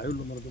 காயுள்ள மரத்தை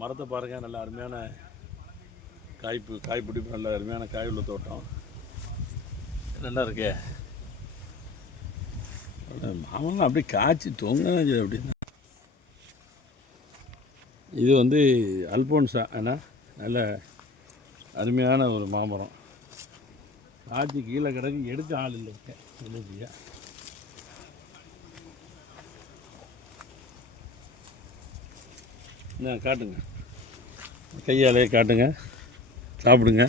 மரத்தை பாருங்க நல்ல அருமையான காய்ப்பு காய் பிடிப்பு நல்ல அருமையான காய் உள்ள தோட்டம். நல்லா இருக்கே. மாமல்லாம் அப்படியே காய்ச்சி தொங்கினது அப்படின்னா. இது வந்து அல்போன்சா ஏன்னா நல்ல அருமையான ஒரு மாமரம். காய்ச்சி கீழே கிடக்கு எடுக்க ஆள் இல்லை. இல்லையா என்ன காட்டுங்க. கையாலே காட்டுங்க. சாப்பிடுங்க.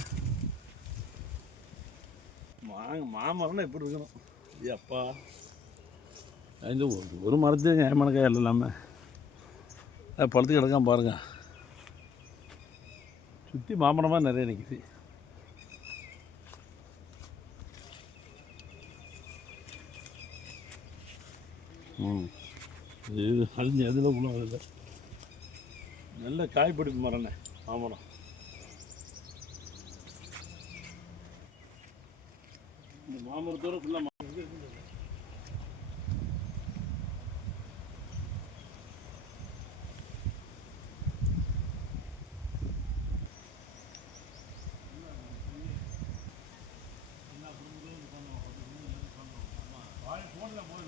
மாங்க மாமரம்னா எப்படி இருக்கணும்? அப்பா. இந்த ஒரு ஒரு மரத்துக்கு ஏமான காய் இல்லாமல் பழுத்து கிடக்காம பாருங்க. சுற்றி மாமரமாக நிறைய நிற்கிது ம். இது அழிஞ்சு எதில் உள்ள வருது நல்ல காய் பிடிப்பு மரண்ணே. மாமரம் இந்த மாமரத்தோட ஃபுல்லாக ஃபோனில் போடல